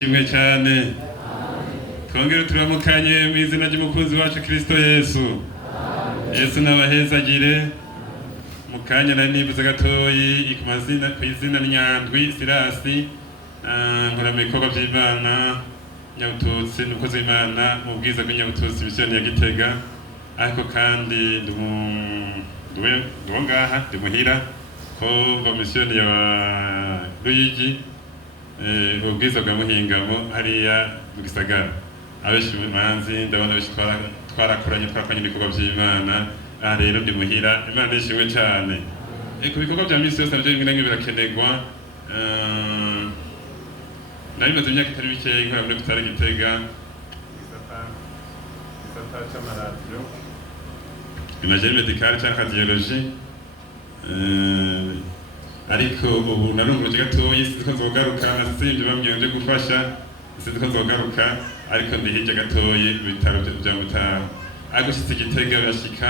Kimwe cyane twongere turamukanye mu izina ry'umukunzi wacu Kristo Yesu. Yesu nabahezagire mukanya na nibuze gatoyi ikumazina kwizina Nyandwi Sirasi nkora mu bikorwa by'Imana Nyabututsi nukoze Imana mu bwiza bw'inyabututsi misiyoni ya Gitega, ariko kandi ngaha ndimuhira ko mva misiyoni ya Ruyigi ubwiza bwa Muhingamo hariya mu gisagara. Abenshi manzi ndabona benshi twarakoranye ibikorwa by'Imana. Aha rero ndimuhira, Imana ishimwe cyane. Ku bikorwa bya misi yose nabyo bimwe birakenerwa. Nabimaze imyaka itari mikeya nkora muri Bitaro Gitega gisata cy'amaradiyo imagerie medicale cyangwa cardiologie, ariko ubu narumvuje gatoyi sinzi ko nzogaruka, nasivye bamwonje gufasha sinzi ko nzogaruka, ariko ndi hirya gatoyi mu bitaro bya Mutaho. Agushitse Gitega birashika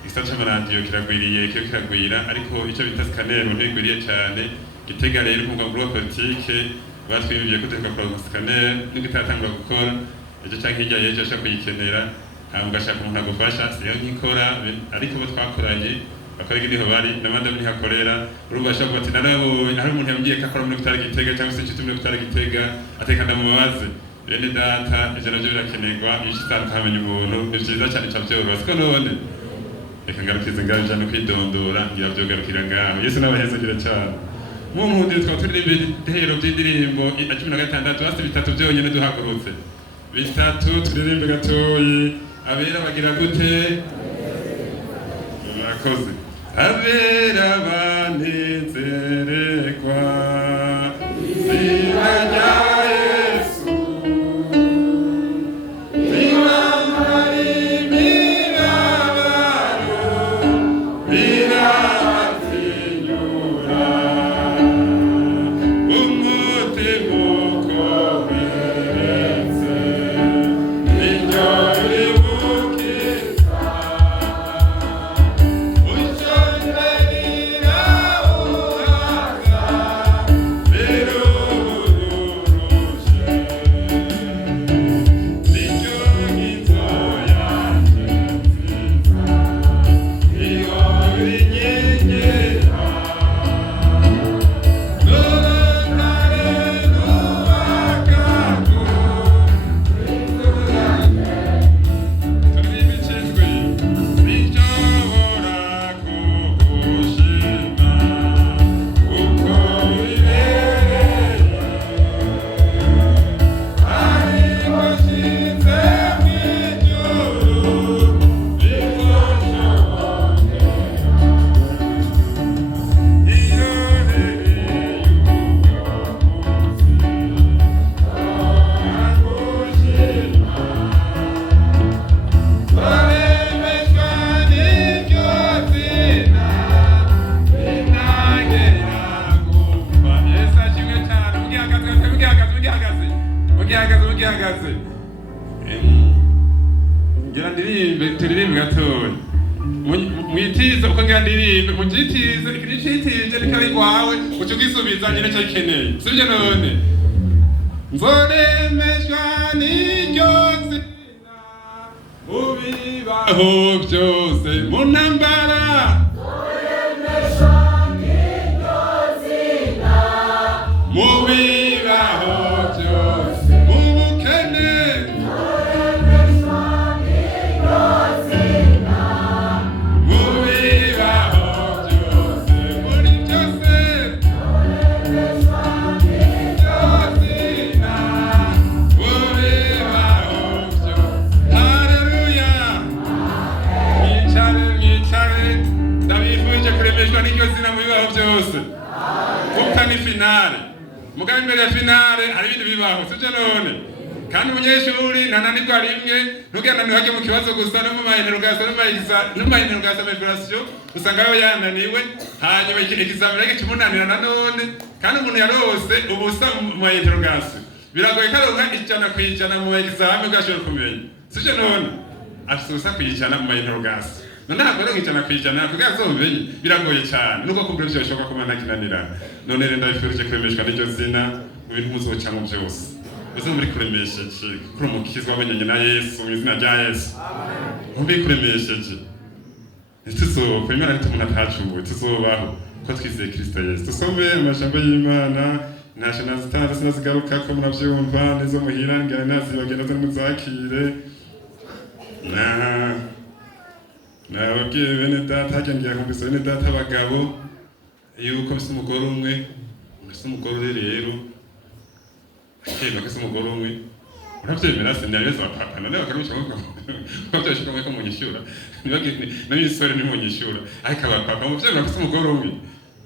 igisata c'amaradiyo kiragwira, ariko icyo bita scanner ntigwiriye cyane. Gitega rero ku ngamburo politike batwibye ko tuka kwa scanner n'igitatangura gukora ejo cyangwa hirya yejo ashaka kuyikenera, hamba ashaka umuntu agufasha siyo nkikora, ariko bo twakoranye bakora igihe bari n'abandi ntihakorera. Urumva ashaka bati narabonye hari umuntu yambwiye ko akora muri Bitaro Gitega cyangwa se inshuti muri Bitaro Gitega, atekana mu babaze bene data ivyo navyo birakenerwa. Iyo ushitse ukamenya umuntu ni vyiza cyane cyavyorwa siko none reka ngarukize ngaje no kwidondora ngira vyogarukira ngaho. Yesu nabahezagire cyane. Mu nkundire twaba turirimba ibitero by'indirimbo 16 hasi bitatu byonyine duhagurutse bitatu turirimbe gatoyi. Abera bagira gute? Murakoze. Abera banezererwa izina rya Yesu, bibamara imibabaro birabatinyura, umutima ukomeretse niryo ribukiza, ushongerera uhaga birurushe, niryo ngizo yanjye nziza ihora inyegera, n'urutare rwubakago turibikijwe bishobora kugushima uko bibereye, ariko nshize mw'ijuru bizoshoboke irorereye baremeshwa n'iryo zina binagera kumva. Yesu ashimwe cyane. Mugihagaze ngira ndirimbe turirimbe gatoya mwitiza uko ngira ndirimbe mugitize ikiricitije nikari kwawe uco gisubiza nyine cyo ikeneye sibyo none nzoremeshwa n'iryo zina mu bibaho byose mu ntambara, mu bibaho byose mu bukene, mu bibaho byose muri byose byozina, mu bibaho byose. Haleluya. Mwicare ndabifuje kuremeshwa n'iryo zina mu bibaho byose. Kuko ni finale. Mugabe imbere ya finale hari ibindi bibaho sibyo none, kandi umunyeshuri ntananirwa rimwe ntugananirwa hajye mu kibazo gusa no mu mahinterogation usanga aho yananiwe, hanyuma examen yake kimunanira nanone, kandi umuntu yarose ubusa mu mahinterogation biragoye karonka 100% mu examen ugashobora kumenya sibyo none, afite ubusa kuyicana mu mahinterogation none ntabwo ngicana kwijana kugira azomenye biragoye cyane nuko kumbura byoshoka ko mana kinanira. None rero ndabifurije kwemeshwa n'iryo zina mu bintu muzoca mu byose. uze muri kuremesheje kuri umukiza wamenyanye na Yesu mu izina rya Yesu muri kuremesheje ntituzopfa Imana ntito umuntu atacumuye tuzobaho ko twizeye Kristo Yesu dusome amajambo y'Imana ntashe nazitanze sinazigaruka ko muravyumva nizo muhira ngana nazibagenda zo muzakire nababwiye bene data hagendiye akumvise bene data abagabo yuko mfise umugore umwe mfise umugore rero akenda mfise umugore umwe uravyemera sinareza papa none bakarushaka ko byashika ko munyishura nibagende n'isore nimunyishura ariko abapapa muvyemera mfise umugore umwe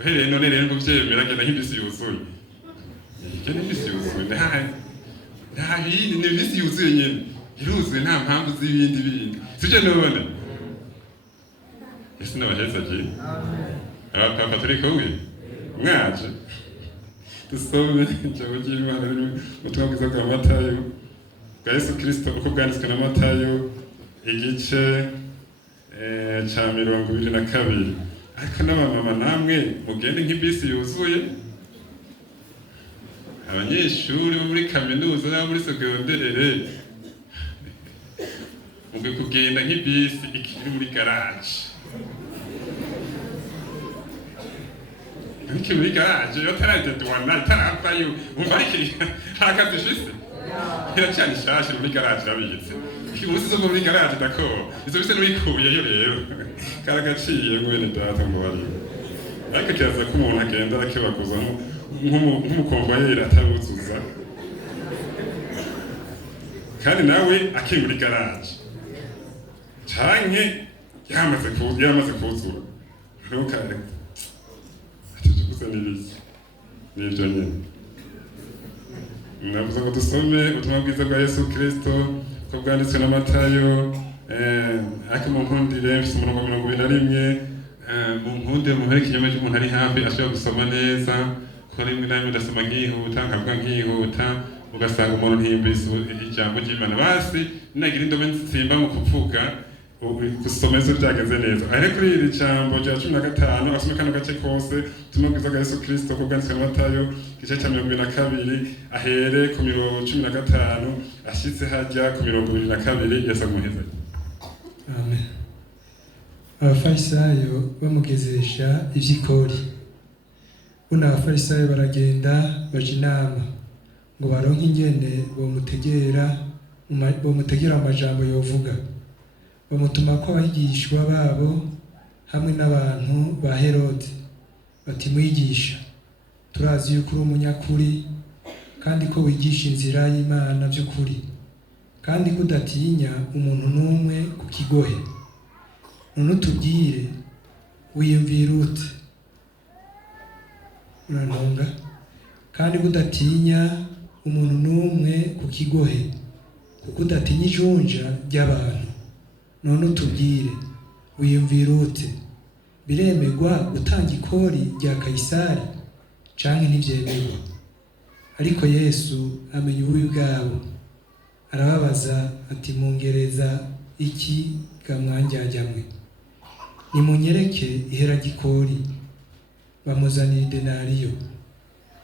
uhereye none rero ngo vyemera genda nk'ibisi yuzuye ikene ibisi yuzuye nta bindi ni ibisi yuzuye nyene iruzuye nta mpamvu z'ibindi bindi sije none Yesu n'abahezaje abapapa turi kumwe mwaje dusome ijambo ry'Imana riri mu butumwa bwiza bwa Matayo bwa Yesu Kristo uko bwanditswe na Matayo igice ca 22 ariko n'abamama namwe mugende nk'ibisi yuzuye abanyeshuri bo muri kaminuza n'abo muri secondaire mugwe kugenda nk'ibisi ikiri muri garage Niki muri garage yo tarajya duwana tarapfayo umva iki hakazishise cyane shashe muri garage rabitse iki munsi zo muri garage dako izo bise n'ibikuye yo rero karagaciye mwene data ngo bari ariko kiyaza ko umuntu agenda arakebaguza nk'umukomvayeri atabuzuza kandi nawe akiri muri garage canke yamaze kuzura ntukare nibyo nyine navuze ngo dusome ubutumwa bwiza bwa Yesu Kristo ko bwanditswe na Matayo ariko mu nkundire mfise umurongo 21 mu nkundire muhere ikinyoma cy'umuntu ari hafi ashobora gusoma neza ko rimwe na rimwe ndasoma nkihuta nkavuga nkihuta ugasanga umuntu ntiyumvise ijambo ry'Imana basi nagira indome nsimba mu kuvuga gusoma ivyo byagenze neza ariko kuri iri jambo rya 15 asome kano gace kose ubutumwa bwiza bwa Yesu Kristo ko bwanditswe na Matayo igice ca 22 ahere ku 15 ashitse hajya ku 22 Yesu amuheza. Amen. Abafarisayo bamugezesha ivy'ikori. Una abafarisayo baragenda baje inama ngo baronke ingene bomutegera amajambo yovuga. Bamutuma ko abigishwa babo hamwe n'abantu ba Herode bati mwigisha turazi yuko uri umunyakuri kandi ko wigisha inzira y'Imana by'ukuri kandi kudatinya umuntu n'umwe ku kigohe none utubwire wiyumvira ute uranonga kandi kudatinya umuntu n'umwe ku kigohe kuko udatinya ijunja ry'abantu none utubwire wiyumvira ute biremegwa gutanga ikori rya Kaisari canke ntivyemerwa ariko Yesu amenya ububi bwabo arababaza ati mungereza iki gamwanjyajyamwe nimunyereke ihera gikori bamuzanira denariyo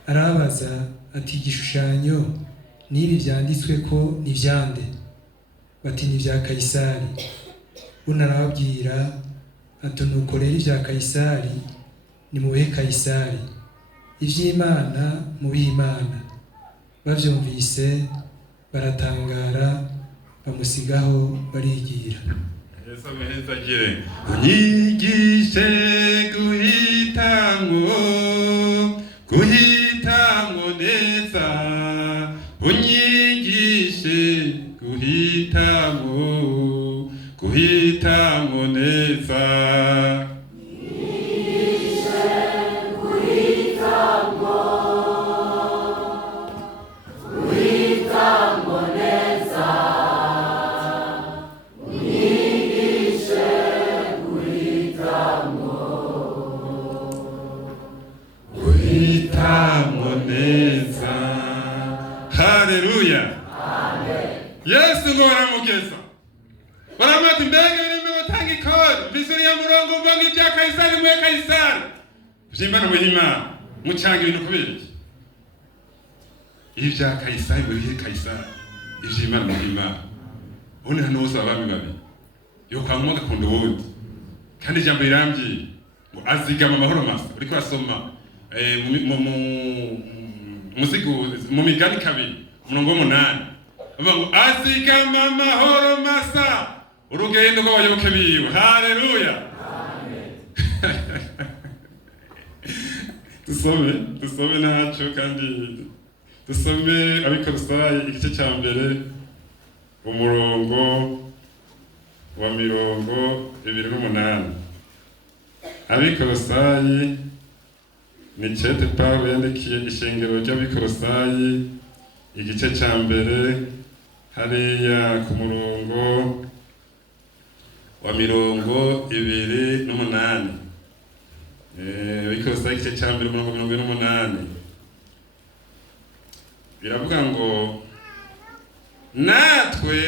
arababaza ati igishushanyo nibi vyanditswe ko nivyande bati ni vya Kaisari unarababwira ati nukorera ivya Kaisari ni mubihe Kaisari ivy'Imana mubihe Imana bavyumvise baratangara bamusigaho barigira. Yesu ameheza agire unyigishe guhitamwo neza unyigishe guhitamwo neza Yesu ngo baramugeza baramati mbega birimo batanga ikori bisuri ya murongo mvango ibya Kaisari mwe Kaisari vyimbana mu Imana mucanga ibintu kubera iki ivya Kayisari bihe Kayisari, ivy'Imana bihe Imana. Ubundi hano hose abami babi yo kwa mwaga kundo wundi, kandi ijambo rirambye ngo azigama amahoro masa. Uriko urasoma mu Migani 2:8 avuga ngo azigama amahoro masa urugendo rw'abayoboke biwe. Haleluya. Dusome naco kandi dusome Abikolosayi igice cya mbere umurongo wa 28. Abikolosayi ni cete Pawulo yandikiye ishengero ry'Abikolosayi igice cya mbere hariya ku murongo wa 28. Abikolosayi igice cya mbere umurongo 28 biravuga ngo natwe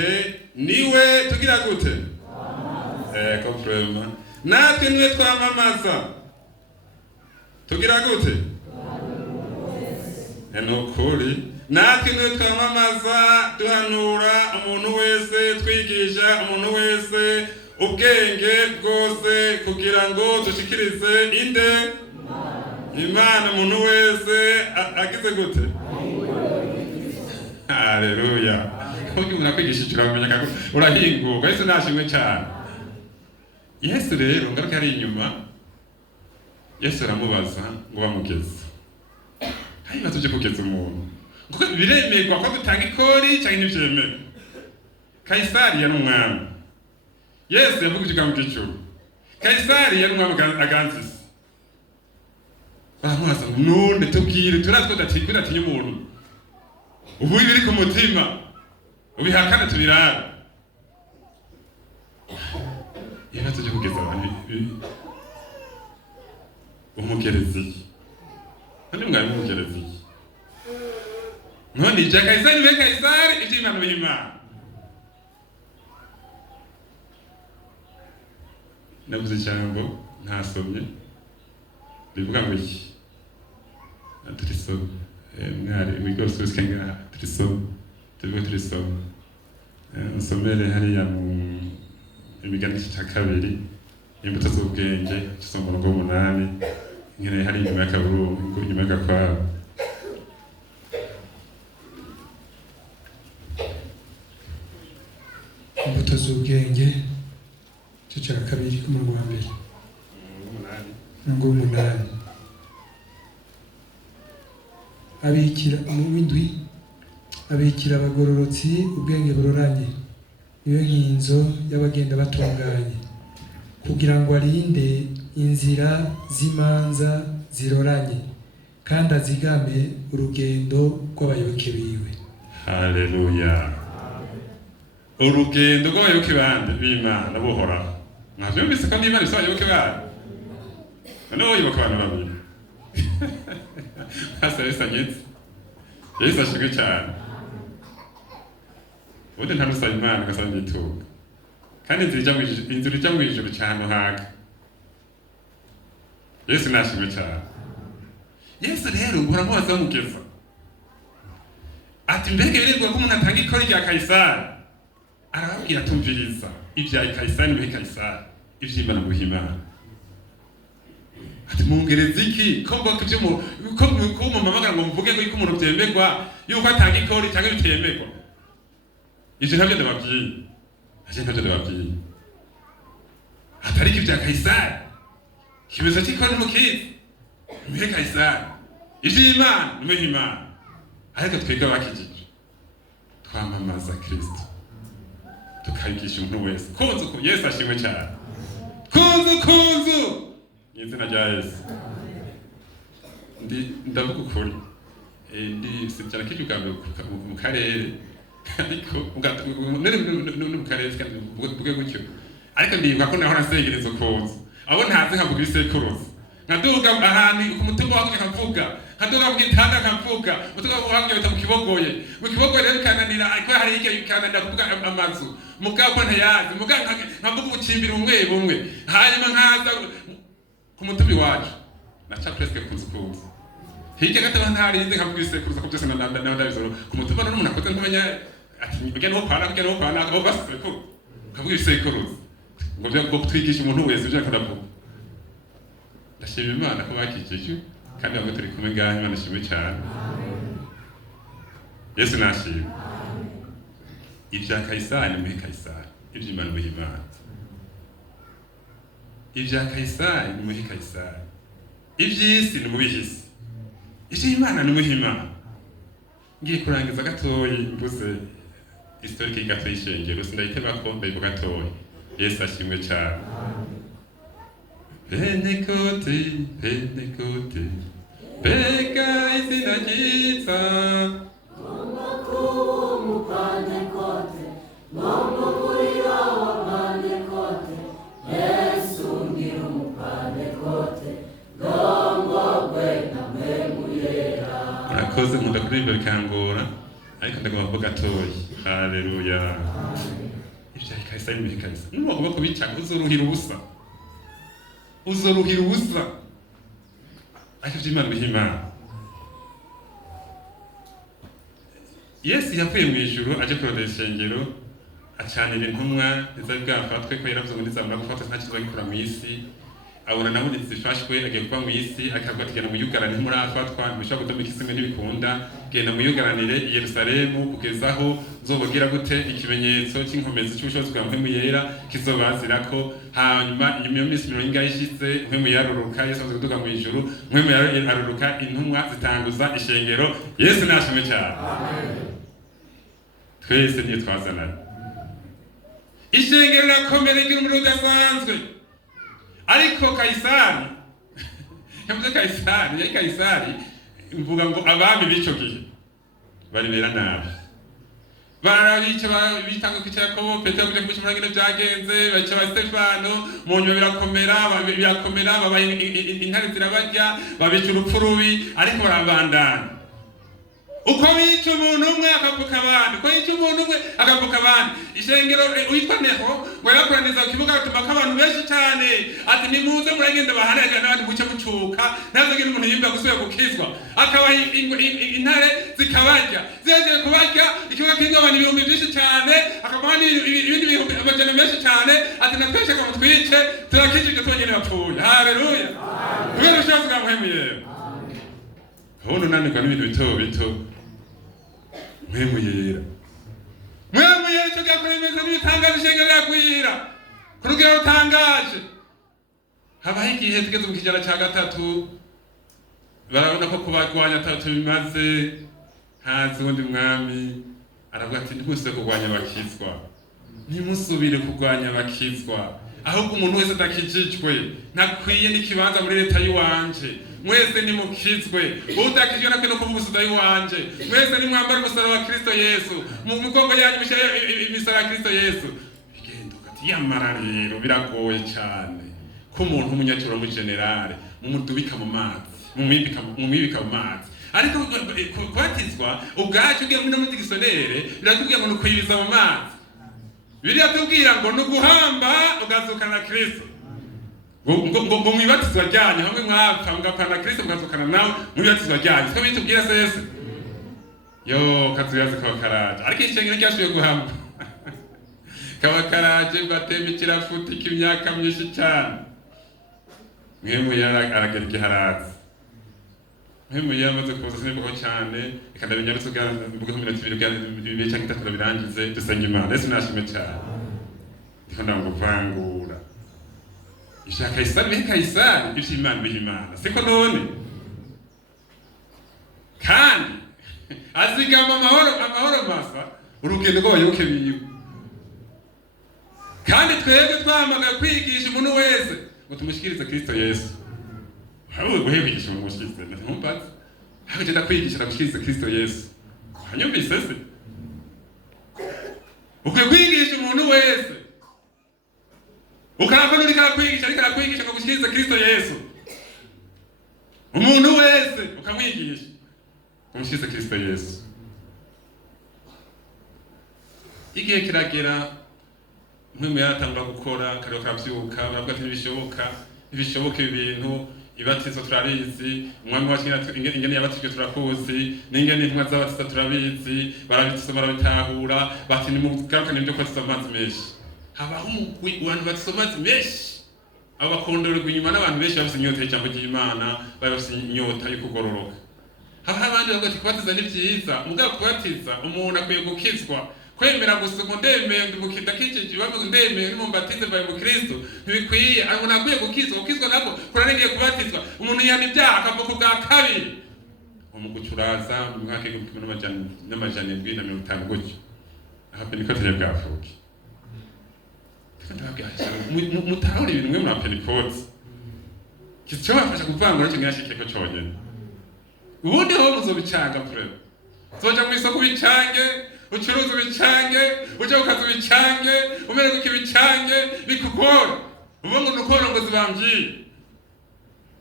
niwe tugira gute? Komprema. Natwe niwe twamamaza. Tugira gute? Enokuri. Natwe niwe twamamaza, duhanura umuntu wese, twigisha umuntu wese ubwenge bwose kugira ngo dushikirize inde? Imana. Umuntu wese agize gute? Haleluya. Kuko umuntu akwigishije uramenya urahinguka. Yesu nashimwe cyane. Yesu rero ngaruka ari inyuma. Yesu aramubaza ngo bamugeze. Hanyuma tuje kugeza umuntu. Kuko biremerwa ko dutanga ikori cyangwa nivyemerwa. Kayisari yari umwami. Yesu yavugije ijambo ry'icuru. Kayisari yari umwami aganzise. Baramubaza ngo none tubwire turatwe datinya umuntu. Ubu biri ku mutima ubihakana tubirara. Yaba tuje kugeza abantu umugerezi. None mwari umugerezi. None ija Kayisari be Kayisari, ivy'Imana bihe Imana. Navuze ijambo ntasomye rivuga ngo iki? Turisoma mwari wigose uskenga turisoma nsomere hariya mu Imigani cya 2 imbuto z'ubwenge cisoma ngo 8 ngene hari inyuma y'akaburungu inyuma y'agakwabo. Imbuto z'ubwenge cya 2 ku murongo wa 8. Abikira mu w'indwi, abikira abagororotsi ubwenge buroranye, niyo nkinzo y'abagenda batunganye, kugira ngo arinde inzira z'imanza ziroranye, kandi azigame urugendo rw'abayoboke biwe. Haleluya. Urugendo rw'abayoboke bande b'Imana buhoraho. Mwavyumvise ko Imana ifite abayoboke bayo? Noneho yibuka abantu babiri. Hasa Yesu anyetse. Yesu ashimwe cyane. Ubundi ntarusaba Imana agasaba imitungo. Kandi inzira ijya mu ijuru cyane haga. Yesu nashimwe cyane. Yesu rero uramubaza mugeza. Ati mbega birirwa ko umuntu atanga ikori rya Kayisari. Arababwira tumviriza ibya Kayisari bihe Kayisari, ivy'Imana bihe Imana. Ati mungereza iki ko ngo kivyo ko mumamagara ngo mvuge ko umuntu byemegwa yuko atanga ikori cyangwa bitemegwa. Ivyo ntabyo ndababwiye. Atari kivya Kayisari. Kibazo cy'ikori mukizi. Bihe Kayisari. Ivy'Imana bihe Imana. Ariko twebwe bakijije. Twamamaza Kristo. Tukayigisha umuntu wese. Kunzu ko Yesu ashimwe cyane. Kunzu. Izina rya Yesu. Ndavuga ukuri. Sinjya kijugambe mu karere. Ariko mu karere kandi buge gutyo. Ariko ndibuka ko naho nasengereza kunzu. Abo ntazi nkavuga isekuruza. Nkaduga ahantu ku mutima wanjye nkavuga. Nkaduga mu gitanda nkavuga. Mutuga wanjye bita mu kibogoye. Mu kibogoye rero kananira ariko hari igihe kananira kuvuga amazu. Mugabo ntayazi. Mugabo nkavuga ubucimbira umwe. Hanyuma nkaza ku mutubi wacu naca presque kunzu hirya gato ntarinze nkabwisekuruza ko byose ndabizoro ku mutumba n'umuntu akoze ntumenya ati ujya no kwana abo basekuru ukabwisekuruza ngo byo twigisha umuntu wese ibyo akora vuba. Ndashima Imana ko bakikije kandi bamwe turi kumwe ngaha. Imana ishimwe cyane. Yesu nashimwe. Ibya Kayisari muhe Kayisari, iby'Imana muhe Imana. Ibya Kayisari muhe Kayisari, iby'isi ni mubihisi, iby'Imana ni muhe Imana. Ngiye kurangiza gatoyi mvuze historique gato y'ishengero, sindayiteba ko ndayivuga gatoyi. Yesu ashimwe cyane. Pentekote, Pentekote, mbega izina ryiza. Murakoze nkunda kuririmba bikangora, ariko ndagomba kuvuga gatoyi. Haleluya. Ibya Kayisari muhe Kayisari. Nubagomba kubica uzoruhira ubusa. Uzoruhira ubusa. Ariko iby'Imana muhe Imana. Yesu yavuye mu ijuru aje kurondera ishengero, acanira intumwa zari bwafatwe ko yaravuze ngo nizamara gufatwa nta kibazo gikora mu isi. Abona nabo zifashwe agiye kuba mu isi, akavuga ati genda muyugarane ntimurafatwa, ntimushobora gudomeka isime ntibikunda, genda muyugaranire i Yerusalemu kugezaho nzobagira gute ikimenyetso cy'inkomezi cy'ubushobozi bwa Mpwemu Yera kizobazirako. Hanyuma inyuma y'iminsi 40 ishize Mpwemu yaruruka, Yesu amaze kuduga mu ijuru, Mpwemu yaruruka, intumwa zitanguza ishengero. Yesu nashimwe cyane. Twese niyo twazananye. Ishengero rirakomera igira umuriro udasanzwe. Ariko Kayisari yavuze Kayisari mvuga ngo abami b'ico gihe baribera nabi. Barabica bitanga ku Yakobo, Petero kujya kushimira ngene byagenze, baca ba Stefano, mu nyuma birakomera baba intare zirabarya, babica urupfu rubi, ariko barabandana. Uko bica umuntu umwe akavuka abandi, uko yica umuntu umwe akavuka abandi. Ishengero witwa Neho ngo yakoraniza ku kibuga atumaka abantu benshi cyane, ati nimuze muragenda bahanaga n'abandi muce mucuka, ntazagire umuntu yimba gusubira gukizwa. Akaba intare zikabarya, zeje kubarya, ikibuga kirimo abantu ibihumbi byinshi cyane, akabaha ibindi bihumbi amajana menshi cyane, ati natweshe ngo mutwice turakijije twonyine bapfuye. Haleluya. Kubera ubushobozi bwa Mpwemu Yera. Hono nanirwa n'ibintu bito Mpwemu Yera. Mpwemu Yera cyo gakuremeza n'ibitangaje ishengero yakwira ku rugero rutangaje. Habaho igihe tugeze mu kijana cya gatatu, barabona ko kubagwanya atatu bimaze, hazi undi mwami aravuga ati ntimusubire kurwanya abakizwa, ntimusubire kurwanya abakizwa, ahubwo umuntu wese adakijijwe ntakwiye n'ikibanza muri leta y'uwanje. Mwese nimukizwe, udakijwe nakwe no kuvugusuda y'uwanje. Mwese nimwambara umusaraba wa Kristo Yesu, mu mugongo yanyu mushyire imisaraba ya Kristo Yesu. Bigenda ukati yamara rero biragoye cyane ko umuntu w'umunyacuro mu generale mumudubika mu mazi, mumwibika mu mazi. Ariko kubatizwa ubwacu ugiye muri no digisonere biratubwira ngo nukwibiza mu mazi. Biratubwira ngo nuguhamba ugazukana na Kristo. Ngo mwibatizwa ryanyu hamwe mwapfa mugapana Kristo mugazukana nawe mwibatizwa ryanyu. Siko bitubwira sese. Yo kazuyaze kwa karaje. Ariko ishengero cyashoye guhamba. Kaba karaje bateme kirafuti kimyaka myinshi cyane. Mpwemu Yera aragera igiharazi. Mpwemu Yera amaze kuza sinibwo cyane, ikandabinyarutswe mbuga 2 cyangwa 3 birangize dusenge Imana. Yesu nashimwe cyane. Ndiko ndanguvangura. Ishaka Kayisari bihe Kayisari, iby'Imana bihe Imana. Siko none. Kandi azigama amahoro masa urugendo rw'abayoboke biwe. Kandi twebwe twamaga kwigisha umuntu wese ngo tumushikirize Kristo Yesu. Hawe guhebigisha mu mushikirize ntumbaze. Hawe genda kwigisha namushikirize Kristo Yesu. Hanyumvise se. Ukwiye kwigisha umuntu wese. Ukarabona uri karakwigisha ariko arakwigisha ngo gushikirize Kristo Yesu. Umuntu wese ukamwigisha umushikirize Kristo Yesu. Igihe kiragera Mpwemu Yera atangura gukora, kariho kabyuka, baravuga ati ntibishoboka ibintu, ibatizo turabizi, umwami wacu ingene yabatijwe turakuzi, n'ingene intumwa z'abatiza turabizi, barabisoma barabitahura, bati nimugarukane ibyo kwatiza amazi menshi. Habaho umugwi abantu batiza amazi menshi, abo bakondorerwa inyuma n'abantu benshi bafise inyota y'ijambo ry'Imana, bafise inyota yo kugororoka. Habaho abandi bavuga ati kubatiza ni vyiza, mugabo kubatiza umuntu akwiye gukizwa. Kwemera gusa ngo ndemeye ndimukida kijiji bamwe ndemeye nimumbatize baye mu Kristo ntibikwiye, ariko nakwiye gukizwa nako kurarengeye kubatizwa. Umuntu yani ibyaha akavuka bwa kabiri, umugucuraza mu mwaka n'amajana 750 gutyo, aha Pentecote bwavuki. Mutahura ibintu mwe mu Pentecote kico bafasha kuvangura cyo ngashikeko cyonyene. Ubundi ho muzobicanga prero zoja mu isoko bicange, ucuruza bicange, uje ukaza bicange, umere kuki bicange bikugora. Ubongo nukorongozi bambyi,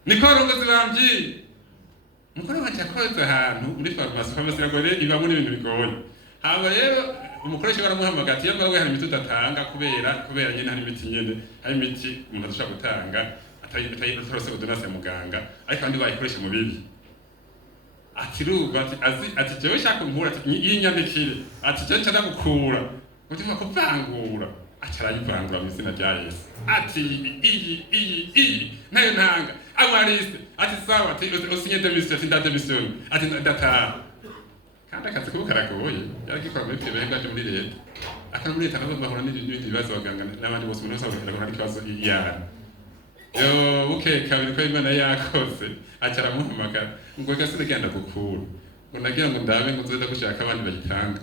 nikorongozi bambyi mukoro bacakoze ahantu muri farumasi farumasi ibamo n'ibintu bigoye. Haba rero umukoresha baramuhamagara ati yambawe hari imiti udatanga kubera nyine hari imiti nyene, hari imiti umuntu ashobora gutanga atayitorose udonase muganga ariko andi bayikoresha mu bibi. Ati ruba ati jewe shaka nkura ati yinyandikire ati je cyada gukura utima kuvangura acarayivangura mu izina rya Yesu. Ati iyi nayo ntanga amariste ati sawa ati usinye demission ati ndademission ati ndataha. Kandi akazi ko karagoye yaragikora muri privé ngaje muri leta akana muri leta nabo bahura n'ibindi bibazo baganga n'abandi bose umuntu wese bakora ari kibazo iyana. Yo kabiri ko Imana yakoze acara muhamagara ngo gasire genda gukura ngo nagira ngo ndabe ngo nzoza gushaka abandi bayitanga.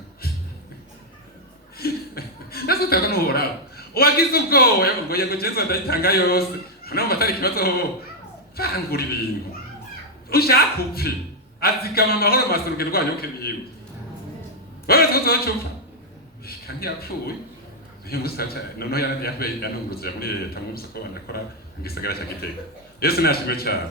Nazo taka no hora uwagize ubwoba ngo yego Jesu ndayitanga yose nabo batari kibazo ho fangura ibintu ushaka upfi azigama amahoro masurugero rwanyu kebiwe wewe zozocupa kandi yapfuye niyo musacha noneho yabaye yanunguruza muri leta mu isoko bandakora ngisagara cya Gitega. Yesu nashimwe cyane.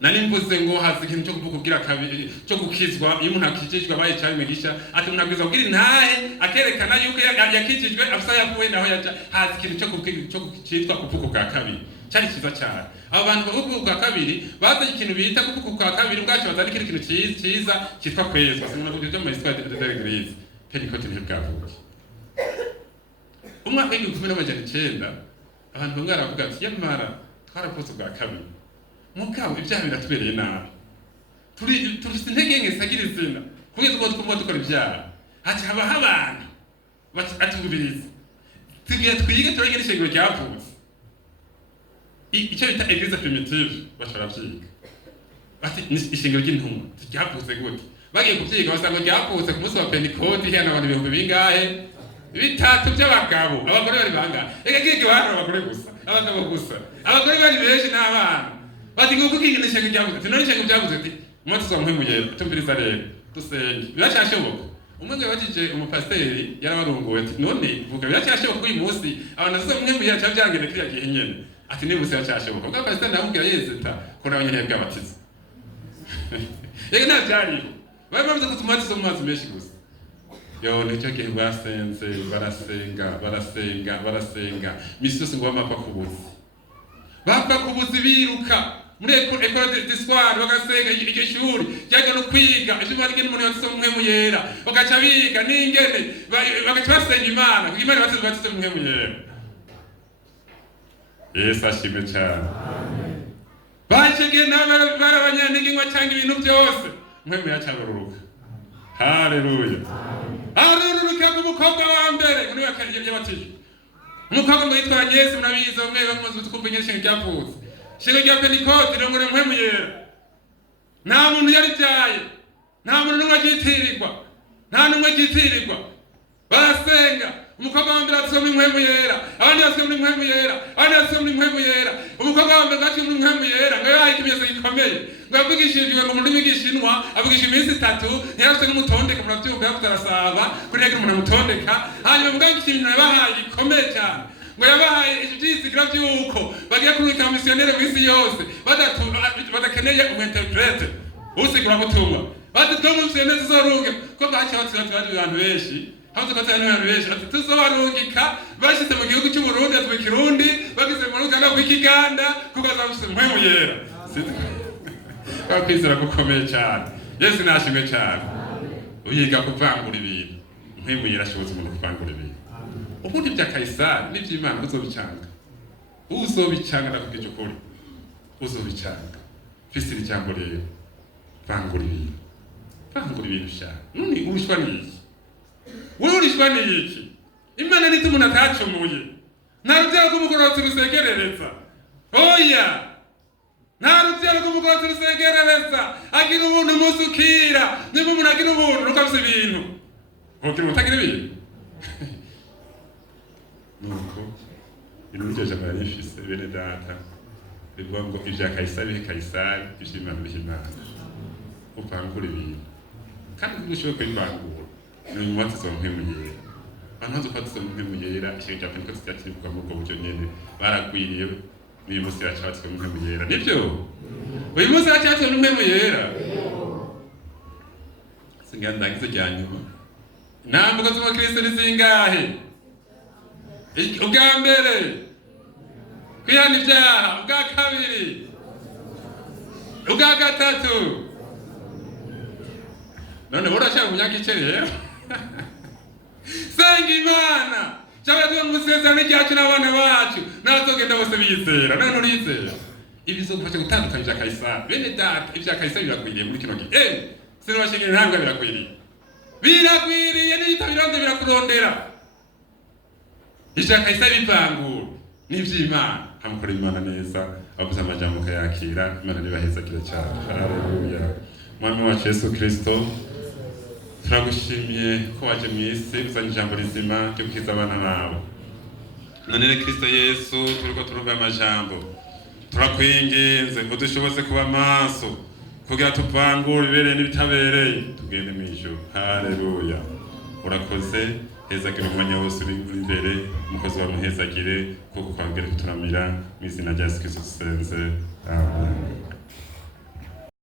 Nani mvuze ngo hazi ikintu cyo kuvugira kabiri cyo gukizwa iyo umuntu akijijwe abaye cyane megisha ati umuntu abwiza kugira intahe akerekana yuko yakijijwe afisa yavuye naho yaja hazi ikintu cyo cyitwa kuvuga bwa kabiri cyari kiza cyane. Abantu bavuga bwa kabiri baza ikintu bita kuvuga bwa kabiri bwacu bazari ikintu cyiza cyitwa kwezwa. Simuna kugira mu histoire de l'Église Pentecote ntibwavuye. Umwaka w'1900 abantu bamwe baravuga ati yamara twarakoze bwa kabiri mugabo ibyaha biratubereye nabi turi intege nke sagira izina kugeza ubwo twumva dukora ibyaha ati habaho abantu atubiriza tugiye twige turengera ishingiro ryavutse icyo bita Église primitive bashobora byiga bati ishingiro ry'intumwa ryavutse gute bagiye kubyiga basanga ryavutse ku munsi wa Pentecote hano abantu ibihumbi bingahe bitatu by'abagabo abagore bari bangahe egege bari abagore gusa abagabo gusa abagore bari benshi n'abana bati ngo kukinga n'ishyaka ryabuze ati none ishyaka ryabuze ati umunsi twamwemuye tumviriza rero dusenge biracyashoboka. Umwe ngo yabajije umupasiteri yarabarunguwe ati none vuga biracyashoboka uyu munsi abantu zomwemuye cyangene kiriya gihe nyene ati nibuse biracyashoboka ubwo pasiteri ndamubwira yezeta ko nabanyene bw'abatiza yego nabyari bari bamaze kutumatiza mu mazi menshi gusa. Yo nicyo gihe barasenga misi yose ngo bapfa kubuzi biruka muri école d'histoire bagasenga iryo shuri ryaje no kwiga ejo barige n'umuntu watse mwe muyera bagaca biga n'ingene bagaca basenga Imana kuko Imana batse mwe muyera. Yesu ashimwe cyane. Bacege n'abanyantege ngo cyangwa ibintu byose mwe muyacaburuka. Haleluya. Haleluya ku mukobwa wa mbere muri bakariye by'abatije. Umukobwa ngo yitwa Yesu murabiza umwe bamaze tukumva nyeshe cyapfuze. Shego rya Pentecote rero mwe muyera. Nta muntu yari byaye. Nta muntu n'umwe agitirirwa. Nta n'umwe agitirirwa. Barasenga. Umukobwa wa mbere atsoma mwe muyera. Abandi batsoma mwe muyera. Abandi batsoma mwe muyera. Umukobwa wa mbere atsoma mwe muyera. Ngo yahaye ikimenyetso gikomeye. Ngo avugishijwe mu rurimi rw'Igishinwa, avugisha iminsi 3, ntiyafite n'umutondeka murabyumva yavuze arasaba kuri rege umuntu amutondeka. Hanyuma muganga ikintu yabahaye gikomeye cyane. Ngo yabahaye ibyisigira by'uko bagiye kubika missionnaire mu isi yose badakeneye umunterprete usigura butumwa. Bati twa missionnaire zoruge ko bacha bati abantu benshi aho tukatana n'abantu benshi ati tuzobarungika bashyize mu gihugu cy'u Burundi ati mu Kirundi bagize mu Ruganda kw'Ikiganda kugazabuse mpwemu yera bakwizera gukomeye cyane Yesu nashimwe cyane uyiga kuvangura ibintu mpwemu yera ashoboza umuntu kuvangura ibintu ubundi bya Kaisari n'iby'Imana uzobicanga ndakubwije ukuri uzobicanga fisiri cyangwa rero vangura ibintu cyane none urishwa n'iki wowe urishwa n'iki Imana niti umuntu atacumuye nta rubyaro rw'umugororotsi rusegerereza oya nta rubyaro rw'umugororotsi rusegerereza agira ubuntu umunsi ukira niba umuntu agira ubuntu rukabuza ibintu ugira umuntu agira ibintu nuko iryo jambo yarifise bene data rivuga ngo ibya Kaisari bihe Kaisari iby'Imana bihe Imana upangura ibintu kandi ntibishoboye kwivangura ni umubatizo mpwemu yera abantu bazi umubatizo mpwemu yera ikintu cya Pentekoste cyakiribwa muri ubwo buryo nyene baragwiriye n'uyu munsi yacatswe mpwemu yera nibyo uyu munsi yacatswe mpwemu yera singandagize rya nyuma intambuko z'umukristo ni zingahe ubwa mbere kwihana ibyaha ubwa kabiri ubwa gatatu none urashaka kunyaka rero senga Imana cyangwa tuba mu isezerano ryacu n'abana bacu n'abazogenda bose bizera none urizera ibi bizogufasha gutandukanya ibya Kaisari bene data ibya Kaisari birakwiriye muri kino gihe sinabashingire ntabwo birakwiriye n'iyitabirande birakurondera ibya Kaisari bivangura n'iby'Imana hamukora Imana neza avuze amajambo kayakira Imana nibahezagire cyane haleluya mwami wacu Yesu Kristo turagushimiye ko waje mu isi uzanye ijambo rizima ryo gukiza abana bawe none Kristo Yesu turiko turumva amajambo turakwinginze ngo dushoboze kuba maso kugira tuvangure ibibereye n'ibitabereye tugende mu ijuru haleluya urakoze hezagire umwanya wose uri imbere umukozi wa muhezagire kuko kwangere kuturamira mu izina rya Yesu Kristo dusenze amen.